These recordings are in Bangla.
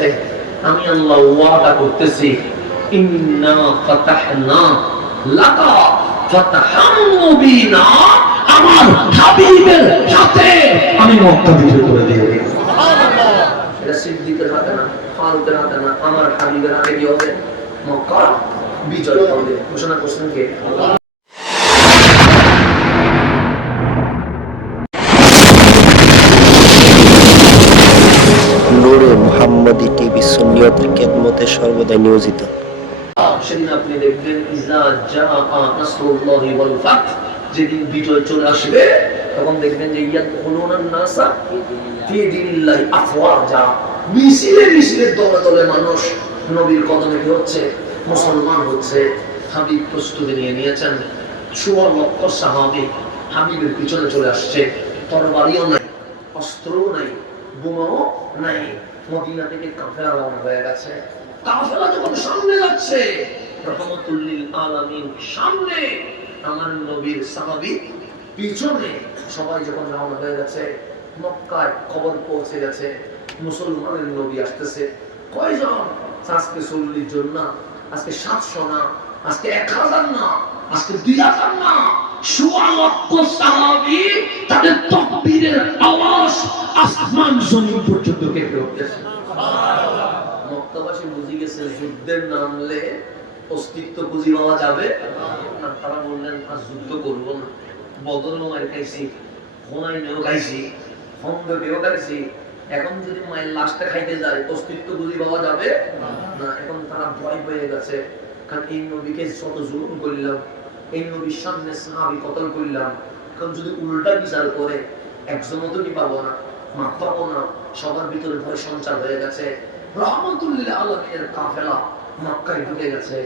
গেছে। আমি আল্লাহ ওয়াদা করতেছি, ইন্না ফাতাহনা লাকা ফাতাহাম মুবিনা, আমার হাবিবের হাতে আমি মক্কা বিজয় করে দিয়ে দেব। সুবহানাল্লাহ। এটা সিদ্দিকের হাতে না, ফারুকের হাতে না, আমার হাবিবের হাতে কি হবে? মক্কা বিজয় হবে। ঘোষণা করছেন কে? আল্লাহ। নূরে মুহাম্মদী টিভি সুন্নিয়তের খেদমতে সর্বদাই নিয়োজিত। সেদিন আপনি দেখবেন ইজা জাআ নাসরুল্লাহি ওয়াল ফাত, যেদিন বিজয় চলে আসবে তখন দেখবেন যে ইয়াদখুলুনান নাসা ফি দীনিল্লাহি আফওয়াজা, মিছিলে মিছিলে দলে দলে মানুষ নবীর কদমে কি হচ্ছে? মুসলমান হচ্ছে। হাবিব প্রস্তুতি নিয়ে নিয়েছেন, ১৬ লক্ষ সাহাবী হাবিবের পিছনে চলে আসছে। তরবারিও নাই, অস্ত্রও নাই, বোমাও নাই। মদিনা থেকে কাফেলা রওনা হয়ে গেছে। কাফেলা যখন সামনে যাচ্ছে, রহমাতুল লিল আলামিন সামনে, আমার নবীর সাহাবী পিছনে, সবাই যখন রওনা হয়ে গেছে, মক্কায় খবর পৌঁছে গেছে মুসলমানের নবী আসতেছে। কয়জন? আজকে ৪০ জন না, আজকে ৭০০ না, আজকে ১০০০ না, আজকে ২০০০ না, ১৬ লক্ষ সাহাবী, তাদের তাকবীরের আওয়াজ আসমান জমিন পর্যন্ত কেঁপে উঠতেছে। সুবহানাল্লাহ। মক্কাবাসী বুঝে গেছে যুদ্ধের নামলে অস্তিত্ব খুঁজে পাওয়া যাবে না। তারা বললেন আর যুদ্ধ করব না, বদরেও মার খাইছি, হুনাইনেও খাইছি, খন্দকেও খাইছি, এখন যদি মায়ের লাশটা খাইতে যায় অস্তিত্ব খুঁজে পাওয়া যাবে না। এখন তারা ভয় পেয়ে গেছে, কারণ এই নবীকে যত জুলুম করলাম, এই নবীর সামনে সাহাবী কতল করলাম, এখন যদি উল্টা বিচার করে একজনও তো কি পাবো না, মাপ পাবো না। সবার ভিতরে ভয় সঞ্চার হয়ে গেছে। রহমাতুল লিল আলামিনের কাফেলা মক্কায় ঢুকে গেছে।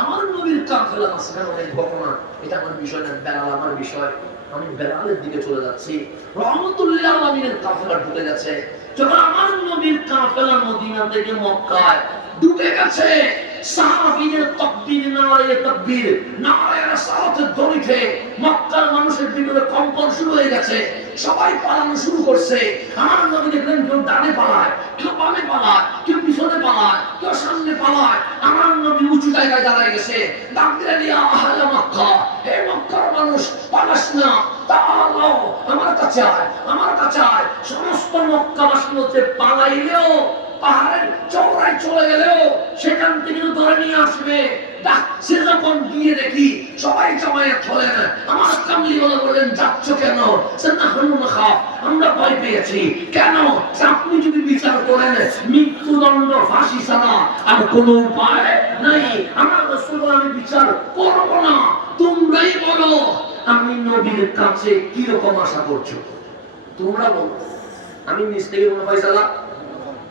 আমার নবীর কাফেলা মাঝখানে অনেক ঘটনা, এটা আমার বিষয় না, বেলাল আমার বিষয়। আমি বেলালের দিকে চলে যাচ্ছি। রহমাতুল লিল আলামিনের কাফেলা ঢুকে গেছে। যখন আমার নবীর কাফেলা মদিনা থেকে মক্কায় ঢুকে গেছে, সাহাবীদের তাকবীর, নারায়ে তাকবীর, নারায়ে রিসালাতের ধ্বনিতে মক্কার মানুষের ভিতরে কম্পন শুরু হয়ে গেছে। সবাই পালানো শুরু করছে। আমার নবী দেখলেন কেউ ডানে পালায়, কেউ বামে পালায়, কেউ পিছনে পালায়, কেউ সামনে পালায়। আমার নবী উঁচু জায়গায় দাঁড়ায় গেছে, ডাক দিলেন, ইয়া আহলে মক্কা, হে মক্কার মানুষ, পালাস না, তাআলাও আমার কাছে আয়, আমার কাছে আয়। সমস্ত মক্কাবাসী হচ্ছে পালাইলেও, পাহাড়ের চওড়ায় চলে গেলেও সেখান থেকে ধরে নিয়ে আসবে। সে যখন গিয়ে দেখি সবাই জমায়েত হলেন, আমার কামলিওয়ালা বললেন, যাচ্ছ কেন? আমরা ভয় পেয়েছি। কেন? আপনি যদি বিচার করেন মৃত্যুদণ্ড, ফাঁসি ছাড়া আর কোনো উপায় নাই। আমার রাসূল, আমি বিচার করব না, তোমরাই বলো আমি নবীর কাছে কি রকম আশা করছো, তোমরা বলো। আমি নিজ থেকে কোনো ফয়সালা,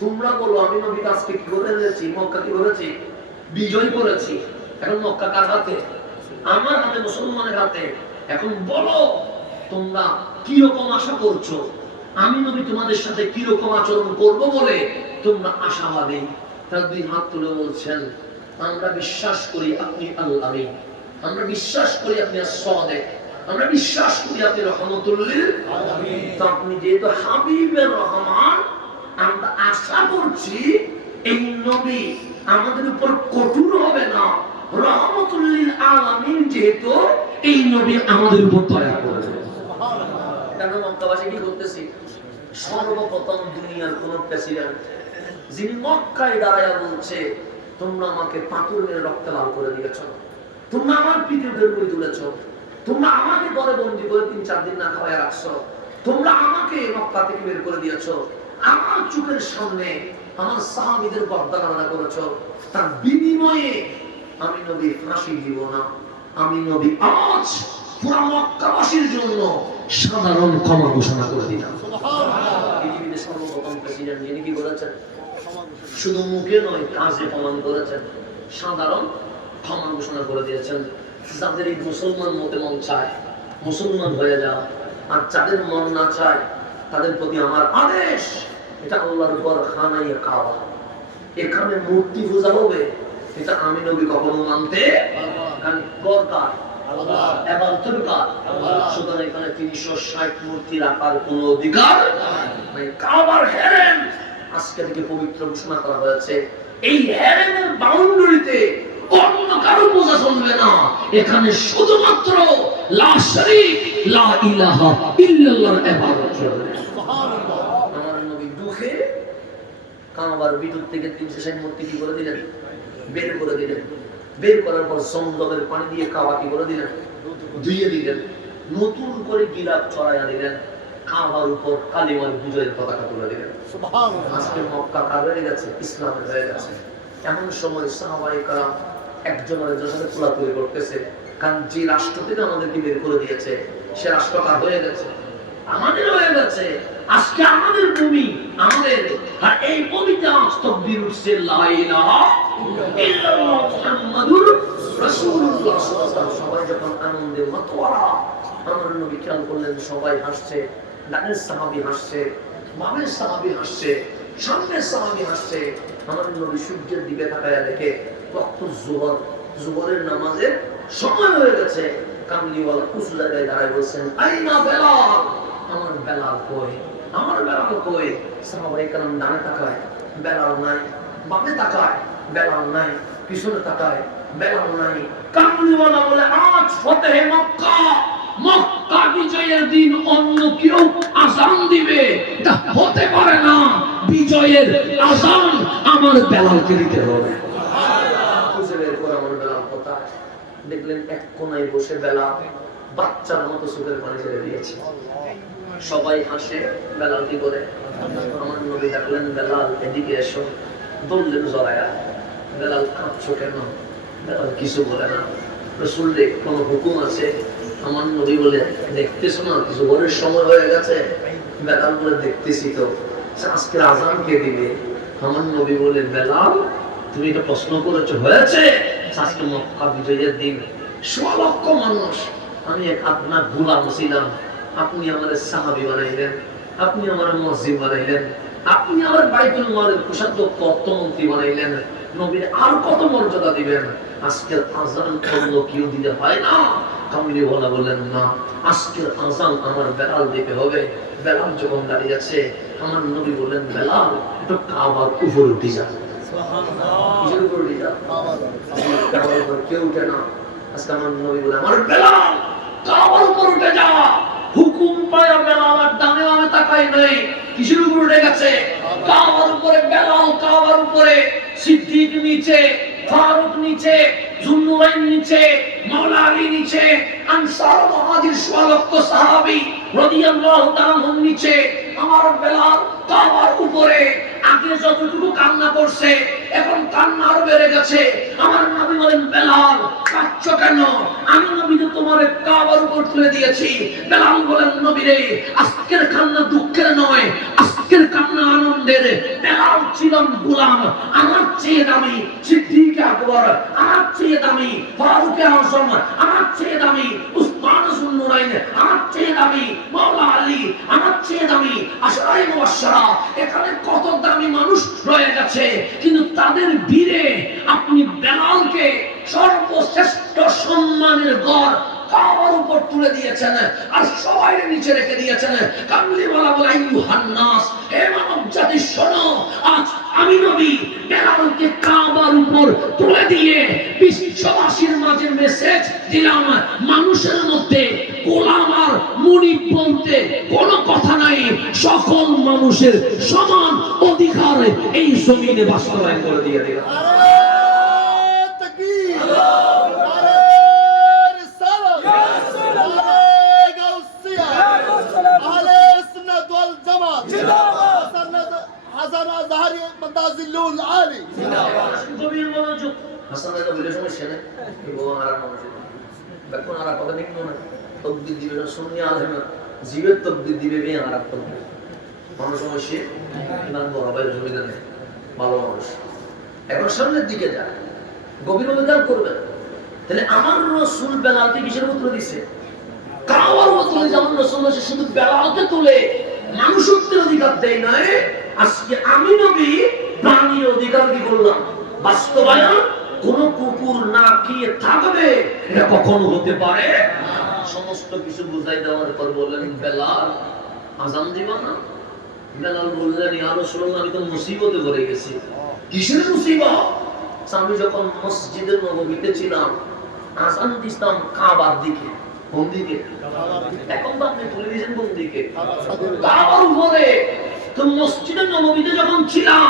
তোমরা বলো আমি নবীর কাছে কি করেছি, মক্কা কি করেছি, বিজয় করেছি। এখন মক্কা কার হাতে? আমার হাতে, মুসলমানের হাতে। এখন বলো তোমরা কি রকম আশা করছো, আমি নবী তোমাদের সাথে কি রকম আচরণ করব বলে তোমরা আশাবাদী। তারা দুই হাত তুলে বলছেন, আমরা বিশ্বাস করি আপনি আল আমিন, আমরা বিশ্বাস করি আপনি as-সাদিক, আমরা বিশ্বাস করি আপনি রহমাতুল লিল আলামিন। তো আপনি যেহেতু হাবিবের রহমান, আমরা আশা করছি এই নবী আমাদের উপর কঠোর হবে না। রহমাতুল লিল আলামিন যেহেতু, এই নবী আমাদের উপর দয়া করবে। কেন মক্কাবাসী কি করতেছি? সর্বপ্রথম দুনিয়ার কোন প্রেসিডেন্ট যিনি মক্কায় দাঁড়ায়া বলছে, তোমরা আমাকে পাথর মেরে রক্ত লাল করে দিয়েছ, তোমরা আমার পিঠে বই তুলেছ, তোমরা আমাকে ঘরে বন্দি করে ৩-৪ দিন না খাওয়ায় রাখছো, তোমরা আমাকে মক্কা থেকে বের করে দিয়েছ, আমার চোখের সামনে আমার সাহাবীদের গর্দান করেছ, তার বিনিময়ে আমি নবী ফাঁসি দিব না। আমি নবী আজ পুরো মক্কাবাসীর জন্য সাধারণ ক্ষমা ঘোষণা করে দিলাম। পৃথিবীতে সর্বপ্রথম প্রেসিডেন্ট যিনি কি বলেছেন, শুধু মুখে নয় কাজে প্রমাণ করেছেন, সাধারণ ক্ষমা ঘোষণা করে দিয়েছেন। যাদের এই মুসলমান মতে মন চায় মুসলমান হয়ে যাও, আর যাদের মন না চায় তাদের প্রতি আমার আদেশ, এটা আল্লাহর উপর খানায়ে কাবা, এখানে মূর্তি পূজা হবে, এটা আমি নবী কখনো মানতে কারণ দরকার আল্লাহ, ইবাদতের কাজ আল্লাহ। সুতরাং এখানে ৩৬০ মূর্তি রাখার কোনো অধিকার নাই। কাবার হেরেন আজকে থেকে পবিত্র ঘোষণা করা হয়েছে, এই হেরেমের বাউন্ডারিতে অন্য কারো বোঝা চলবে না, এখানে শুধুমাত্র লা শারীক লা ইলাহা ইল্লাল্লাহর ইবাদত চলবে। সুবহানাল্লাহ। আমার নবী দুঃখে কাবার ভিতর থেকে 360 মূর্তি কি করে দিলেন, বের করে দিলেন। বের করার পর জমজমের পানি দিয়ে কাবা কি করে দিলেন, ধুইয়ে দিলেন। নতুন করে গিলাপ ছড়াইয়া দিলেন। কাবার উপর কালিমার বিজয়ের পতাকা তুলে দিলেন। সুবহানাল্লাহ। আজকে মক্কা কার হয়ে গেছে, ইসলামের হয়ে গেছে। এমন সময় সাহাবায়ে কেরাম একজন আরেকজনের সাথে তুলাতুলি করতেছে, কারণ যে রাষ্ট্র থেকে আমাদেরকে বের করে দিয়েছে সে রাষ্ট্র কার হয়ে গেছে, আমাদের হয়ে গেছে। আজকে আমাদের ভূমি আমাদের, আর এই ভূমিতে তাকবীর উঠছে লা ইলাহা ইল্লাল্লাহ মুহাম্মাদুর রাসূলুল্লাহ সাল্লাল্লাহু আলাইহি ওয়াসাল্লাম। সবাই যখন আনন্দে মাতোয়ারা, আমার নবী খেয়াল করলেন সবাই হাসছে, ডানের সাহাবী হাসছে, বামের সাহাবী হাসছে, সামনের সাহাবী হাসছে। আমার নবী সূর্যের দিকে তাকায়া দেখে ওয়াক্ত যোহর, যোহরের নামাজের সময় হয়ে গেছে। কামলিওয়ালা উঁচু জায়গায় দাঁড়ায় বলছেন, আইনা বেলাল, আমার বেলাল কই, আমার বেলাল কই। সাহাবায়ে কেরাম ডানে তাকায়, বেলাল নাই, বামে তাকায়, বেলাল নাই, পিছনে তাকায়, বেলাল নাই। কামলিওয়ালা বলে, আজ ফতেহে মক্কা, মক্কা বিজয়ের দিন অন্য কেউ আযান দিবে, এটা হতে পারে না। বিজয়ের আযান আমার বেলালকে দিতে হবে। দেখলেন এক কোনায় বসে বেলাল বাচ্চার মতো চোখের পানি ছেড়ে দিয়েছে। সবাই হাসে, বেলাল কি করে? আমার নবী ডাকলেন, বেলাল এদিকে এসো। বললেন জড়ায়া, বেলাল কাঁদছো কেন? বেলাল কিছু বলে না। রাসূল রে কোনো হুকুম আছে? আমার নবী বলে, দেখতেছো না জোহরের সময় হয়ে গেছে? বেলাল বলে, দেখতেছি তো। আজকে আযান কে দিবে? আমার নবী বলে, বেলাল তুমি এটা প্রশ্ন করেছো, হয়েছে আজকে মক্কা বিজয়ের দিন, ১৬ লক্ষ মানুষ, আমি এক আপনার গোলাম ছিলাম, আপনি আমাদের সাহাবী বানাইলেন, আপনি আমার মসজিদ বানাইলেন, আপনি আমার বাইতুল মালের কোষাধ্যক্ষ অর্থমন্ত্রী বানাইলেন, নবীর আর কত মর্যাদা দিবেন? আজকের আযান অন্য কেউ দিতে হয় না? কামলিওয়ালা বললেন, না, আজকের আযান আমার বেলাল দিতে হবে। বেলাল যখন দাঁড়িয়ে আছে, আমার নবী বললেন, বেলাল একটু কাবার উপরে উঠে যা। কেউ উঠে না। আজকে আমার নবী বলে, আমার বেলাল কাবার উপর উঠে যা। হুকুম পায়া বেলাল আর ডানে বামে তাকায় নাই, কিসের উপর উঠে গেছে? কাবার উপরে। বেলাল কাবার উপরে, সিদ্দিক নিচে, ফারুক নিচে, যুন্নুরাইন নিচে, মাওলা আলী নিচে, আনসার মুহাজির ১৬ লক্ষ সাহাবী রাদিয়াল্লাহু তাআলা নিচে। আমার বেলাল কাবার উপরে। আগে যতটুকু কান্না করছে, এখন কান্না আরো বেড়ে গেছে। আমার নবী বলেন, বেলাল কাঁদছো কেন? আমি নবী তো তোমার কাবার উপর তুলে দিয়েছি। বেলাল বলেন, নবী রে, আজকের কান্না দুঃখের নয়, আজকের কান্না আনন্দের। বেলাল ছিলাম গোলাম, আমার চেয়ে দামি সিদ্দিক আকবর, আমার চেয়ে দামি ফারুক আযম, আমার চেয়ে দামি উসমান যুন্নুরাইন, আমার চেয়ে দামি মাওলা আলী, আমার চেয়ে দামি আশরায়ে মুবাশশারা। এখানে কত দামি মানুষ রয়ে গেছে, কিন্তু তাদের বীরে আপনি বেলালকে সর্বশ্রেষ্ঠ সম্মানের গড় কাবার উপর তুলে দিয়েছেন, আর সবাই নিচে রেখে দিয়েছেন। কামলিওয়ালা বলে, আইয়ুহান নাস, হে মানব জাতি শোনো, আজ আমি নবী বেলালকে কাবার উপর তুলে দিয়ে বিশ্ববাসীর মাঝে মেসেজ দিলাম, মানুষের মধ্যে গোলাম আর মুনিব বলতে কোনো কথা নাই, সকল মানুষের সমান অধিকার এই জমিনে বাস্তবায়ন করে দিয়ে দিলাম। এখন সামনের দিকে যায়, গভীর অনুধান করবেন। তাহলে আমার রাসূল বেলালকে কিসের উত্তর দিছে? কাবার উত্তর। যেমন রাসূল শুধু বেলালকে তুলে মানুষত্বের অধিকার দেয় নয়, আজকে আমি নবী প্রাণীর অধিকার কি বললাম বাস্তবায়ন। কোন কুকুর না খেয়ে থাকবে, এটা কখনো হতে পারে? সমস্ত কিছু বুঝাই দেওয়ার পর বললেন, বেলাল আযান দিবা না? বেলাল বললেন, ইয়া রাসূলুল্লাহ, আমি তো মুসিবতে পড়ে গেছি। কিসের মুসিবত? আমি যখন মসজিদের নববীতে ছিলাম, আযান দিতাম কাবার দিকে। কোন দিকে? এখন তো আপনি বলে দিয়েছেন কোন দিকে? কাবার উপরে। তো মসজিদের নববীতে যখন ছিলাম,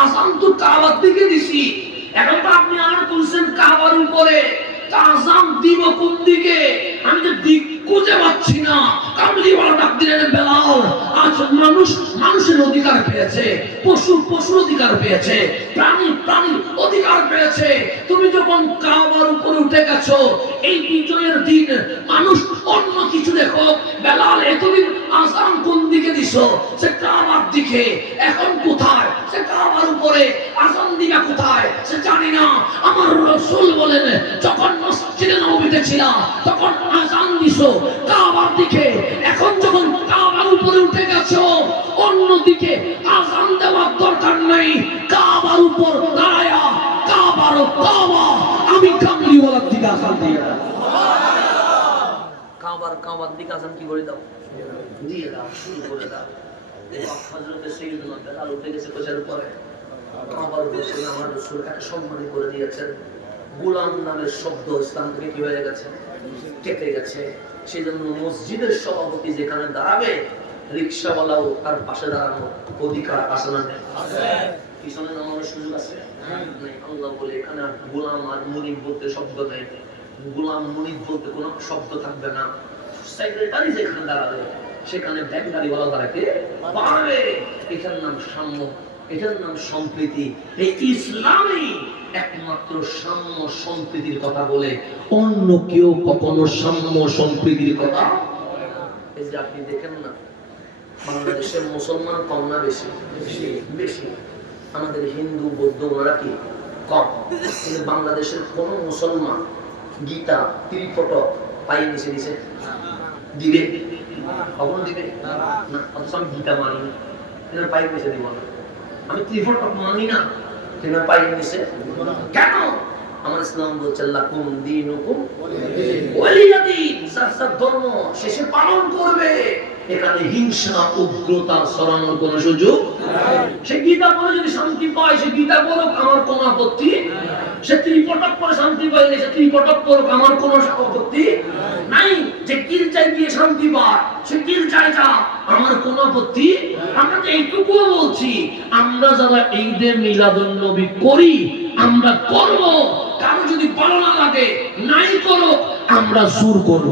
আযান তো কাবার দিকে দিছি। এখন তো আপনি আমার বলছেন কাবার উপরে, আযান দিব কোন দিকে? আমি তো দিক খুঁজে পাচ্ছি না। কামলিওয়ালা ডাক দিলেন, বেলাল, আজ মানুষ মানুষের অধিকার পেয়েছে, পশুর অধিকার পেয়েছে, প্রাণীর অধিকার পেয়েছে। তুমি যখন কাবার উপরে উঠে গেছো, এই বিজয়ের দিন মানুষ অন্য কিছু দেখো। বেলাল, এতদিন আযান কোন দিকে দিছো? সে কাবার দিকে। এখন কোথায়? সে কাবার উপরে। আযান দিবা কোথায়? সে জানি না। আমার রাসূল বলেন, যখন মসজিদে নববীতে ছিলাম তখন আযান দিছো কাবার দিকে। এখন যখন কাবার উপরে উঠে গেছো, অন্যদিকে আযান দেওয়ার দরকার নাই। কাবার উপর দাঁড়ায়া কাবা, আমি কামলিওয়ালার দিকে আযান দিয়ে দাও। কাবার দিকে আযান কি করে দাও? দিয়ে দাও, শুরু করে দাও। হযরত সাইয়্যিদুনা বেলাল উঠে গেছে কোষের উপরে। কাবার উপরে আমার রাসূল এত সম্মান করে দিয়েছেন। গোলাম নামের শব্দ ইসলাম থেকে কি হয়ে গেছে? কেটে গেছে। সেজন্য মসজিদের সভাপতি যেখানে দাঁড়াবে, রিকশাওয়ালাও তার পাশে দাঁড়ানোর অধিকার আছে না? আছে। পিছনে নামানোর সুযোগ আছে? নেই। আল্লাহ বলে, এখানে গোলাম আর মুনিব বলতে শব্দ নেই। গোলাম মুনিব বলতে কোনো শব্দ থাকবে না। সেক্রেটারি যেখানে দাঁড়াবে, সেখানে ব্যাগ গাড়িওয়ালা দাঁড়াতে পারবে। এটার নাম সাম্য, এটার নাম সম্প্রীতি। এই ইসলামই একমাত্র সাম্য সম্প্রীতির কথা বলে। অন্য কেউ কখনো সাম্য সম্প্রীতির কথা। এই যে আপনি দেখেন না, বাংলাদেশের মুসলমান কম না বেশি? বেশি। আমাদের হিন্দু বৌদ্ধ ওরা কি কম? কিন্তু বাংলাদেশের কোন মুসলমান গীতা ত্রিপটক পায়ে নিচে দিছে? দিবে? কখন দিবে না? অথচ আমি গীতা মানি না, এনার পায়ে নিচে দিব না। আমি ত্রিপটক মানি না, এনার পায়ে নিচে কেন? আমার ইসলাম বলছে, লাকুম দীনুকুম ওয়ালিয়া দীন। যার ধর্ম শেষে পালন করবে। এখানে হিংসা উগ্রতা ছড়ানোর কোনো সুযোগ নাই। সে গীতা পড়ে যদি শান্তি পায়, সে গীতা পড়ুক, আমার কোনো আপত্তি। সে ত্রিপটক পড়ে শান্তি পাইলে সে ত্রিপটক পড়ুক, আমার কোনো আপত্তি নাই। যে গির্জায় গিয়ে শান্তি পায়, সে গির্জায় যা, আমার কোনো আপত্তি। আমরা তো এইটুকু বলছি, আমরা যারা ঈদে মিলাদুন নবী করি, আমরা করব। কারো যদি ভালো না লাগে, নাই করো, আমরা জোর করব।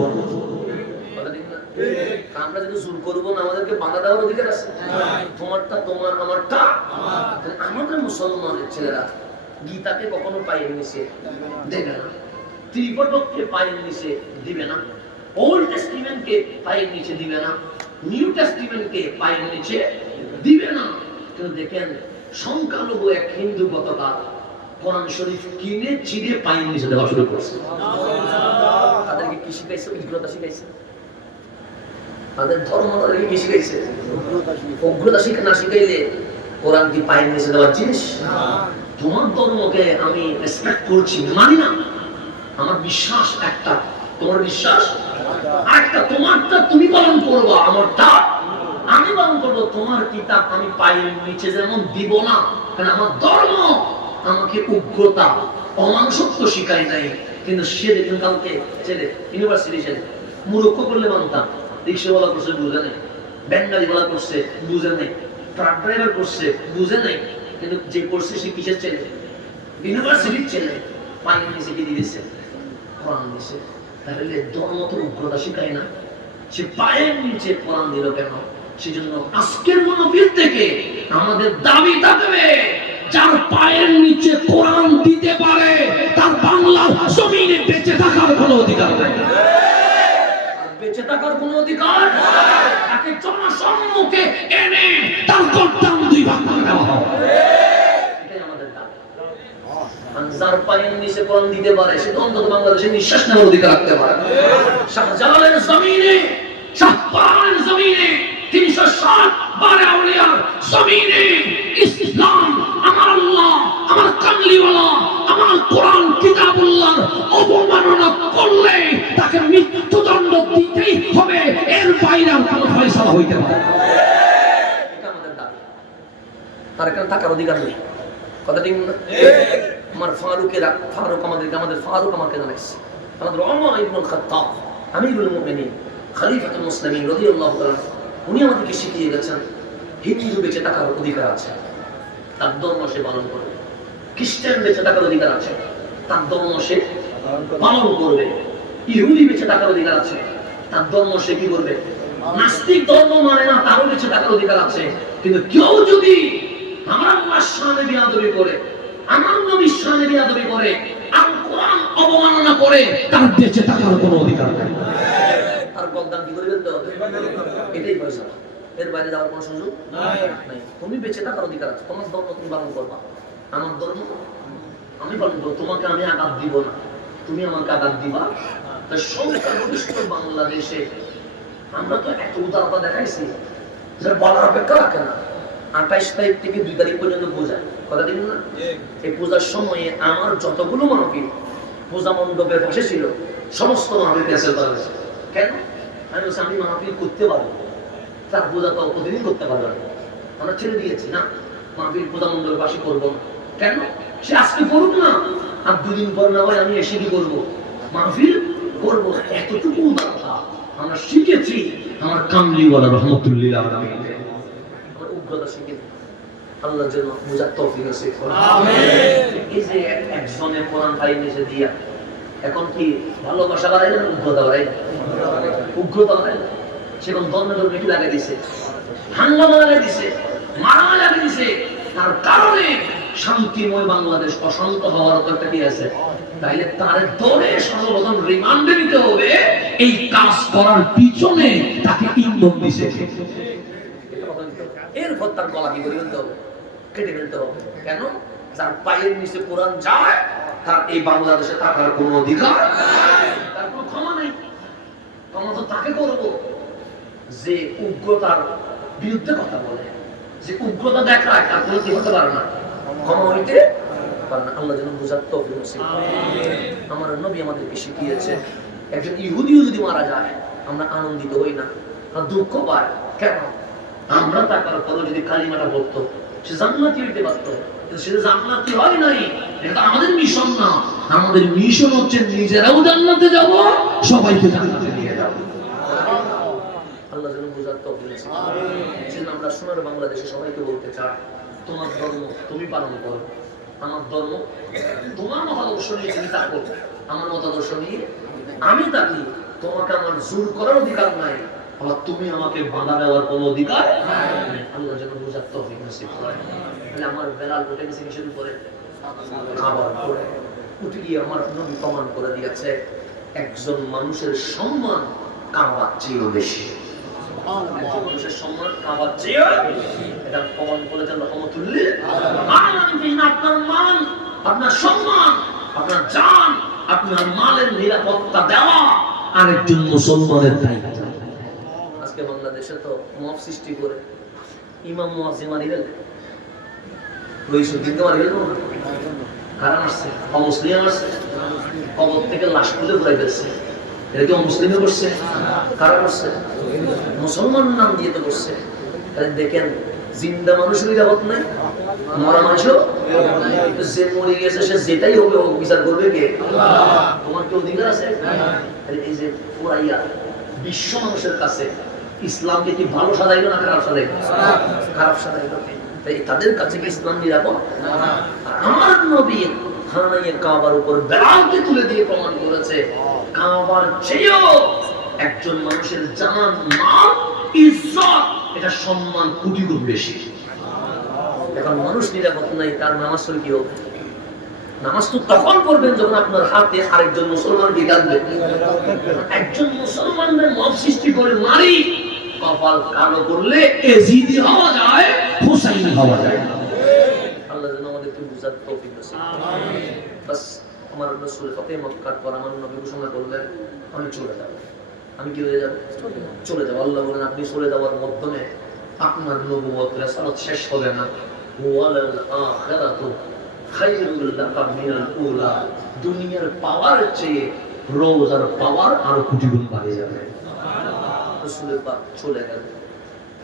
আমরা যদি জোর করবো না, আমাদেরকে বাধা দেওয়ার অধিকার আছে? তোমারটা তোমার, আমারটা আমার। আমাদের মুসলমানের ছেলেরা গীতাকে কখনো পায়ের নিচে দেবে না, ত্রিপটককে পায়ের নিচে দিবে না, ওল্ড টেস্টিমেন্টকে পায়ের নিচে দিবে না, নিউ টেস্টিমেন্টকে পায়ের নিচে দিবে না। কিন্তু দেখেন, সংখ্যালঘু এক হিন্দু গতকাল কোরআন শরীফ কিনে চিড়ে পায়ের নিচে দেওয়া শুরু করছে। তাদেরকে কি শিখাইছে? উগ্রতা শিখাইছে। তাদের ধর্ম তাদেরকে কি শিখাইছে? উগ্রতা শিখে না শিখাইলে কোরআন কি পায়ের নিচে দেওয়ার জিনিস? তোমার ধর্মকে আমি রেসপেক্ট করছি, মানি না। আমার বিশ্বাস একটা, তোমার বিশ্বাস আরেকটা। তোমারটা তুমি পালন করবা, আমারটা আমি পালন করবো। তোমার কিতাব আমি পায়ের নিচে যেমন দিব না, কারণ আমার ধর্ম আমাকে উগ্রতা অমানুষত্ব শিখায় নাই। কিন্তু সে দেখুন, কালকে ছেলে ইউনিভার্সিটি ছেলে মূর্খ করলে মানতাম। রিক্সাওয়ালা করছে বুঝে নেই, ভ্যান গাড়িওয়ালা করছে বুঝে নেই, ট্রাক ড্রাইভার করছে বুঝে নেই। কিন্তু যে করছে সে কিসের ছেলে? ইউনিভার্সিটির ছেলে। পায়ের নিচে কি দিয়েছে? কোরআন দিয়েছে। তাহলে ধর্ম তো উগ্রতা শিখায় না, সে পায়ের নিচে কোরআন দিল কেন? সেজন্য আজকের মনোবীর থেকে আমাদের দাবি থাকবে, যার পায়ের নিচে কোরআন দিতে পারে, তার বাংলার জমিনে বেঁচে থাকার কোনো অধিকার নাই। বেঁচে থাকার কোনো অধিকার নাই। তাকে জনসম্মুখে এনে তার গর্দান দুই ভাগ করে দেওয়া হবে। এটাই আমাদের দাবি। যার পায়ের নিচে কোরআন দিতে পারে, সে অন্তত বাংলাদেশে নিঃশ্বাস নেওয়ার অধিকার রাখতে পারে। শাহজালালের জমিনে, শাহপারানের জমিনে, 360 বারে আউলিয়ার জমিনে ইসলাম, আমার আল্লাহ, আমার কামলিওয়ালা, আমার কোরআন কিতাবুল্লাহ অবমাননা করলে তাকে মৃত্যুদণ্ড দিতেই হবে। এর বাইরে আর কোনো ফয়সালা হইতে পারে না। থাকার অধিকার নেই। কথা ঠিক না? আমার ফারুক আমাদের ফারুক আমাকে জানাইছে, আমাদের ওমর ইবনুল খাত্তাব আমিরুল মুমিনিন খলিফাতুল মুসলিমিন রাদিয়াল্লাহু তাআলা, উনি আমাদেরকে শিখিয়ে গেছেন হিন্দু বেঁচে থাকার অধিকার আছে, তার ধর্ম সে পালন করবে। খ্রিস্টান বেঁচে থাকার অধিকার আছে, তার ধর্ম সে পালন করবে। ইহুদি বেঁচে থাকার অধিকার আছে, তার ধর্ম সে কি করবে? নাস্তিক ধর্ম মানে না, তারও বেঁচে থাকার অধিকার আছে। কিন্তু কেউ যদি আমার আল্লাহর শানে বিয়াদবি করে, আমার নবীর শানে বিয়াদবি করে, আর কোরআন অবমাননা করে, তার বেঁচে থাকার কোনো অধিকার নেই। আর গলদান কি করে বলতে হবে? এটাই পয়সা, এর বাইরে যাওয়ার কোনো সুযোগ নাই। তুমি বেঁচে থাকার অধিকার আছে, তোমার ধর্ম তুমি পালন করবা, আমার ধর্ম আমি পালন করবো। তোমাকে আমি আঘাত দিব না, তুমি আমাকে আঘাত দিবা। তাই সংখ্যাগরিষ্ঠ বাংলাদেশে আমরা তো এত উদারতা দেখাইছি যে বলার অপেক্ষা রাখে না। 28 তারিখ থেকে 2 তারিখ পর্যন্ত পূজা, কথা দিন না? এই পূজার সময়ে আমার যতগুলো মাহফিল পূজা মণ্ডপের পাশে ছিল, সমস্ত মাহফিল ক্যান্সেল করা হয়েছে। কেন? আমি বলছি আমি মাহফিল করতে পারবো, তার পূজা তো প্রতিদিন করতে পারবো না, আমরা ছেড়ে দিয়েছি। না, মাহফিল পূজা মণ্ডপের পাশে করবো না। কেন? সে আজকে করুক না, আর 2 দিন পর না হয় আমি এসে কি করবো? মাহফিল করবো। এতটুকু উদারতা আমরা শিখেছি আমার কামলিওয়ালা রহমতুল্লাহ আলাইহি, আমরা উগ্রতা শিখেছি। আল্লাহ যেন বুঝার তৌফিক নসিব করেন। আমিন। এই যে একজনের কোরআন পাই নিচে দিয়া এখন কি ভালোবাসা বাড়াই না উগ্রতা বাড়াই? উগ্রতা বাড়াই। সেরকম ধর্মে কি লাগাই দিছে, হাঙ্গামা লাগাই দিছে, মারামারি লাগাই দিছে। তার কারণে শান্তিময় বাংলাদেশ অশান্ত হওয়ার একটা কি আছে? তাইলে তার ধরে সর্বপ্রথম রিমান্ডে নিতে হবে। এই কাজ করার পিছনে তাকে ইন্ধন দিছে, এরপর তার গলা কি করে ফেলতে হবে? কেটে ফেলতে হবে। কেন? যার পায়ের নিচে কোরআন যায় তার এই বাংলাদেশে থাকার কোনো অধিকার নাই, তার কোনো ক্ষমা নেই। ক্ষমা তো তাকে করবো যে উগ্রতার বিরুদ্ধে কথা বলে, যে উগ্রতা দেখায়, তার কোনো কি হতে পারে না, ক্ষমা হইতে পারে না। আল্লাহ যেন বুঝার তৌফিক নসিব করেন। আমার নবী আমাদেরকে শিখিয়েছে একজন ইহুদিও যদি মারা যায় আমরা আনন্দিত হই না, আমরা দুঃখ পাই। কেন? আমরা তার পরে যদি কালিমাটা পড়তো সে জান্নাতি হইতে পারত, কিন্তু সে জান্নাতি হয় নাই। এটা আমাদের মিশন না, আমাদের মিশন হচ্ছে নিজেরাও জান্নাতে যাব, সবাইকে জান্নাতে নিয়ে যাব। আল্লাহ যেন বুঝার তৌফিক নসিব করেন। আমিন। আমরা সোনার বাংলাদেশে সবাইকে বলতে চাই তোমার ধর্ম তুমি পালন করো, আমার ধর্ম তোমার মতাদর্শ নিয়ে তুমি থাকো, আমার মতাদর্শ নিয়ে আমি থাকি। তোমাকে আমার জোর করার অধিকার নাই, আবার তুমি আমাকে বাধা দেওয়ার কোনো অধিকার নাই। আল্লাহ যেন বুঝার তৌফিক নসিব করেন। তাহলে আমার বেলাল উঠে গেছে কিসের উপরে? খাবার উপরে। উঠে গিয়ে আমার নবী প্রমাণ করে দিয়েছে একজন মানুষের সম্মান কাবার চেয়েও বেশি। মানুষের সম্মান কাবার চেয়েও বেশি, এটা প্রমাণ করেছেন রহমতুল্লাহ। আপনার মান, আপনার সম্মান, আপনার জান, আপনার মালের নিরাপত্তা দেওয়া আরেকজন মুসলমানের দায়িত্ব। আজকে বাংলাদেশে তো মব সৃষ্টি করে ইমাম মুয়াজ্জিন মারি গেল, রইসুদ্দিনকে মারি গেল, কারণ আসছে অমুসলিম আসছে, কবর থেকে লাশ খুলে ঘুরাই ফেলছে। এটা কি অমুসলিমে করছে? কারা করছে? মুসলমান নাম দিয়ে তো করছে। দেখেন জিন্দা মানুষের নিরাপদ নাই, মরা মানুষও যে মরে গেছে সে যেটাই হবে বিচার করবে কে? তোমার কি অধিকার আছে? এই যে পুরাইয়া বিশ্ব মানুষের কাছে ইসলামকে কি ভালো সাজাইলো না খারাপ সাজাইলো? খারাপ সাজাইলো। তাই তাদের কাছে কি ইসলাম নিরাপদ? আমার নবী খানায়ে কাবার উপর বেলালকে তুলে দিয়ে প্রমাণ করেছে কাবার চেয়েও একজন মানুষের জান, মাল, ইজ্জত, এটা সম্মান কোটি গুণ বেশি। এখন মানুষ নিরাপদ নাই, তার নামাজ পড়ে কি হবে? নামাজ তো তখন পড়বেন যখন আপনার হাতে আরেকজন মুসলমান বিকাশবে। একজন মুসলমানদের মত সৃষ্টি করে মারি, কপাল কালো করলে এজিদি হওয়া যায়, হুসাইন হওয়া যায়। আল্লাহ যেন আমাদেরকে বুঝার তৌফিক নসিব করেন। বাস আমার রাসূল ফতে মক্কার পর আমার নবী ঘোষণা করলেন আমি চলে যাব। আমি কি হয়ে যাব? চলে যাব। আল্লাহ বলেন আপনি চলে যাওয়ার মাধ্যমে আপনার নবুয়ত রাসালত শেষ হবে না। ওয়ালাল আখিরাতু খায়রুল লাকা মিনাল উলা, দুনিয়ার পাওয়ার চেয়ে রোজার পাওয়ার আরো কোটি গুণ বেড়ে যাবে। রাসূলের পাক চলে গেল।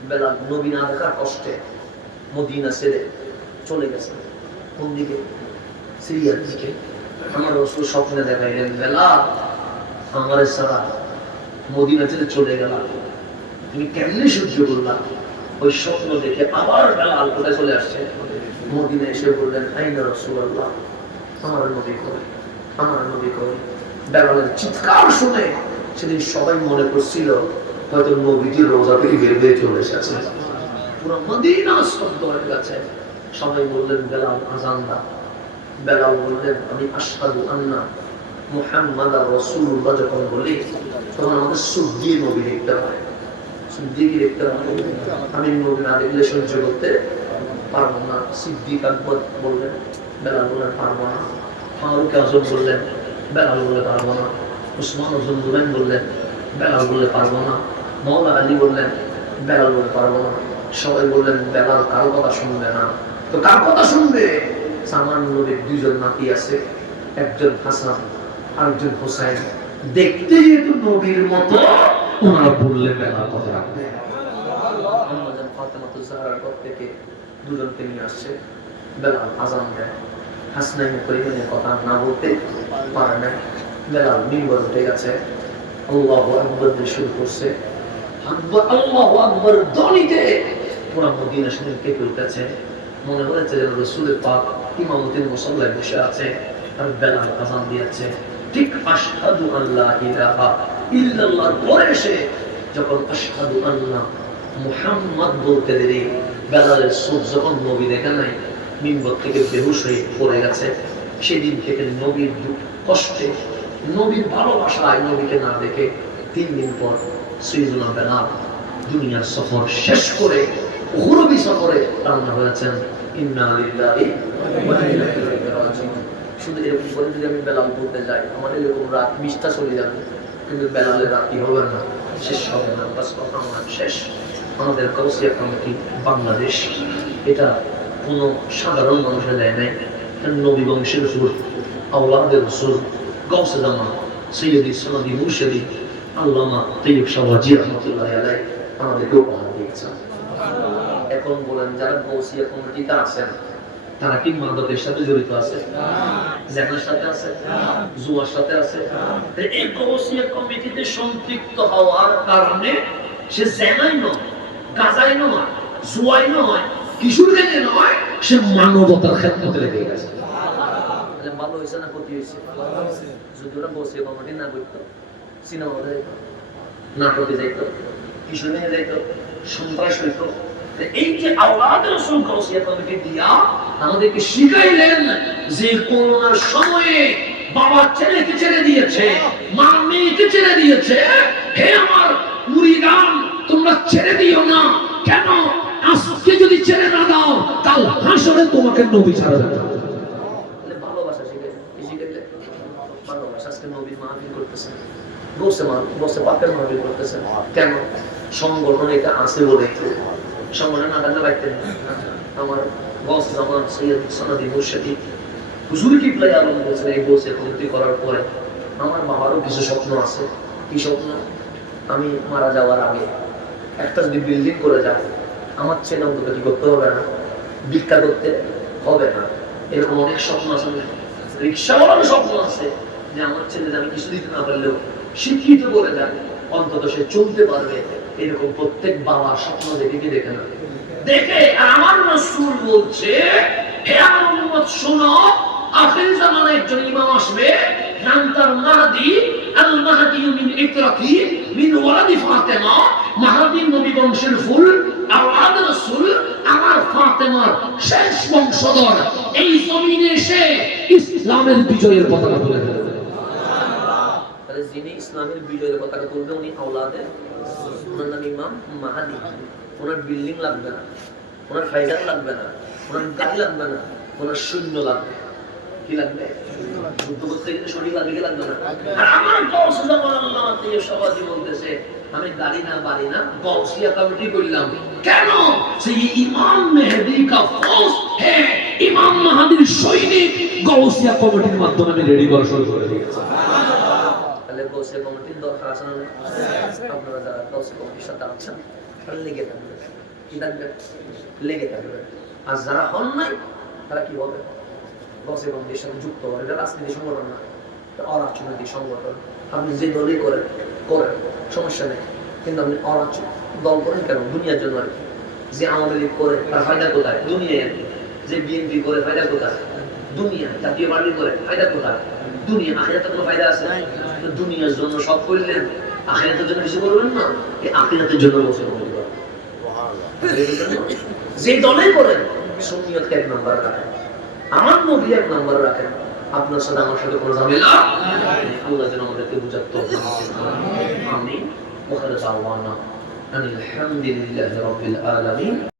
বেলাল নবী না দেখার কষ্টে মদিনা ছেড়ে চলে গেছে। কোন দিকে? সিরিয়ার দিকে। আমার রাসূল স্বপ্নে দেখাইলেন, বেলাল আমার সারা মদিনা ছেড়ে চলে গেলাম, তুমি কেমনে সহ্য করলা? ওই স্বপ্ন দেখে আবার বেলাল কোথায় চলে আসছে? মদিনা এসে বললেন, আইনা রাসূলুল্লাহ, আমার নবী কই, আমার নবী কই। বেলালের চিৎকার শুনে সেদিন সবাই মনে করছিল হয়তো নবীজি রোজা থেকে বের হয়ে চলে এসেছে। পুরো মদিনা স্তব্ধ হয়ে গেছে। সবাই বললেন, বেলাল আযান দাও। বেলাল বললেন, আমি আশহাদু আন্না মুহাম্মাদার রাসূলুল্লাহ যখন বলি তখন আমাদের সুদ্দি নবী দেখতে হয়, সুদ্দি কি দেখতে হয়? আমি নবী না দেখলে সহ্য করতে পারবো না। সিদ্দিক আকবর বললেন, বেলাল বললেন পারবো না। ফারুক আযম বললেন, বেলাল বলে পারবো না। উসমান আযম বললেন, বেলাল বলে পারবো না। মাওলা আলী বললেন, বেলাল বলে পারবো না। সবাই বললেন, বেলাল কারো কথা শুনবে না। তো কার কথা শুনবে? আমার নবীর দুইজন নাতি আছে, একজন হাসান আরেকজন হোসাইন, দেখতে যেহেতু নবীর মতো, ওনারা বললেন বেলাল কথা রাখবে। আম্মাজান ফাতেমাতুজ জাহরার ঘর থেকে দুজনকে নিয়ে আসছে। বেলাল আযান দেয়। হাসনাইন করিমের কথা না বলতে পারে না। বেলাল মিম্বর উঠে গেছে, আল্লাহু আকবার দিয়ে শুরু করছে। আকবার, আল্লাহু আকবার ধ্বনিতে পুরো মদিনা শরীফ কেঁপে উঠেছে। মনে হয়েছে যেন রাসূলের পাক ইমামতির মুসাল্লায় বসে আছে আর বেলাল আযান দিয়েছে। ঠিক আশহাদু আল্লা ইলাহা ইল্লাল্লাহর পরে এসে যখন আশহাদু আন্না মুহাম্মদ বলতে দেরি, বেলালের চোখ যখন নবী দেখে নাই, মিম্বর থেকে বেহুশ হয়ে পড়ে গেছে। সেদিন থেকে নবীর কষ্টে, নবীর ভালোবাসায় নবীকে না দেখে 3 দিন পর সাইয়্যিদুনা বেলাল দুনিয়ার সফর শেষ করে উহুরবি সফরে রওনা হয়েছেন। ইন্না লিল্লাহি ওয়া ইন্না ইলাইহি রাজিউন। শুধু এরকম করে যদি আমি বেলাল বলতে যাই, আমাদের এরকম রাত 20টা চলে যাবে, কিন্তু বেলালের রাতই হবে না, শেষ হবে না। বাস কথা আমার শেষ। আমাদের কাউসিয়া কমিটি বাংলাদেশ, এটা কোনো সাধারণ মানুষের দেয় নাই। নবী বংশের ফুল, আওলাদের রাসূল, গাউসে জামান, সৈয়দি সনদি মুর্শিদি আল্লামা তাইয়্যিব শাহওয়াজি রাহমাতুল্লাহি আলাইহি আমাদেরকে উপহার দিয়েছেন। এখন বলেন, যারা গাউসিয়া কমিটিতে আছেন তারা কি মাদকের সাথে জড়িত আছে? জেনার সাথে আছে? জুয়ার সাথে আছে? এই গাউসিয়া কমিটিতে সম্পৃক্ত হওয়ার কারণে সে জেনাই নয়, গাঁজাই নয়, জুয়াই নয়, কিশোর রেজে নয়, সে মানবতার খেদমতে লেগে গেছে। ভালো হয়েছে না ক্ষতি হয়েছে? যদি ওরা গাউসিয়া কমিটি না করতো, সিনেমা যাইতো, নাটকে যাইতো, কিশোর নিয়ে যাইতো, সন্ত্রাস হইতো। এই যে আওলাদের রাসূল গাউসিয়া কমিটি দিয়া আমাদেরকে শিখাইলেন যে করোনার সময়ে বাবা ছেলেকে ছেড়ে দিয়েছে, মা মেয়েকে ছেড়ে দিয়েছে, হে আমার মুরিদান তোমরা ছেড়ে দিও না। কেন? আজকে যদি ছেড়ে না দাও, কাল হাসরে তোমাকে নবী ছাড়বে না। ভালোবাসা শিখাইলে ভালোবাসা। আজকে নবীর মাহফিল করতেছেন, বসে পাকের মাহফিল করতেছেন। কেন? সংগঠন এটা আছে বলে। সংগঠন না থাকলে পাইতেন না। আমার বস জামান সৈয়দ সনদি মুর্শিদি হুজুর কিবলাই আলম বলছেন, এই বসে কমিটি করার পরে আমার বাবারও কিছু স্বপ্ন আছে। কি স্বপ্ন? আমি মারা যাওয়ার আগে একটা যদি বিল্ডিং করে যাও, আমার ছেলে অন্তত কি করতে হবে না, ভিক্ষা করতে হবে না। এরকম অনেক স্বপ্ন আছে। রিক্সাওয়ালারও স্বপ্ন আছে যে আমার ছেলে আমি কিছু দিতে না পারলেও শিক্ষিত করে যাবে, অন্তত সে চলতে পারবে। এরকম প্রত্যেক বাবা স্বপ্ন দেখে কি দেখে না দেখে। আর আমার রাসূল বলছে, হে আমার উম্মত শোনো, আখির জামানায় একজন ইমাম আসবে, নাম তার মাহদি, আল মাহদি মিন ইতরাকি মিন ওয়ালাদি ফাতেমা। মাহদি নবী বংশের ফুল, আওলাদ রাসূল, আমার ফাতেমার শেষ বংশধর। এই জমিনে এসে ইসলামের বিজয়ের পতাকা তুলে দেবে। তাহলে যিনি ইসলামের বিজয়ের পতাকা তুলবে উনি আওলাদে রাসূল। ওনার নাম ইমাম মাহদি। ওনার বিল্ডিং লাগবে না, ওনার ফাইজার লাগবে না, ওনার গাড়ি লাগবে না, ওনার সৈন্য লাগবে। কি লাগবে? যুদ্ধ করতে গেলে শরীর লাগবে, কি লাগবে না? আর আমার গাউসে জামান আল্লাহ তাইয়্যিব শাহওয়াজি বলতেছে, আমি গাড়ি না বাড়ি না, গাউসিয়া কমিটি করলাম। কেন? সেই ইমাম মেহেদী কা ফৌজ হে, ইমাম মাহদির সৈনিক গাউসিয়া কমিটির মাধ্যমে আমি রেডি করা শুরু করে দিয়েছি। তাহলে গাউসিয়া কমিটির দরকার আছে না? আপনারা যারা গাউসিয়া কমিটির সাথে আছেন তাহলে লেগে থাকবেন। কি থাকবেন? লেগে থাকবেন। আর যারা হন নাই তারা কি বলে বসে বন্ধের সাথে যুক্ত হয়, এটা রাজনীতি সংগঠন না, অরাজনৈতিক সংগঠন। আপনি যে দলই করেন করেন সমস্যা নেই, কিন্তু আপনি দল করেন কেন? দুনিয়ার জন্য আর কি। যে আওয়ামী লীগ করে তার ফায়দা কোথায়? দুনিয়ায় আর কি। যে বিএনপি করে ফায়দা কোথায়? দুনিয়া। জাতীয় পার্টি করে ফায়দা কোথায়? দুনিয়া। আখিরাতে কোনো ফায়দা আছে? দুনিয়ার জন্য সব করলেন, আখিরাতের জন্য কিছু করবেন না। এই আখিরাতের জন্য বসে বন্ধ করেন। যে দলে করেন সুন্নিয়তকে 1 নম্বর রাখেন, আমার নবী 1 নম্বর রাখেন, আপনার সাথে আমার সাথে কোনো ঝামেলা। আল্লাহ যেন আমাদেরকে বুঝার তৌফিক দান করেন। আমিন। ওয়া আখিরু দাওয়ানা আনিল হামদুলিল্লাহি রাব্বিল আলামিন।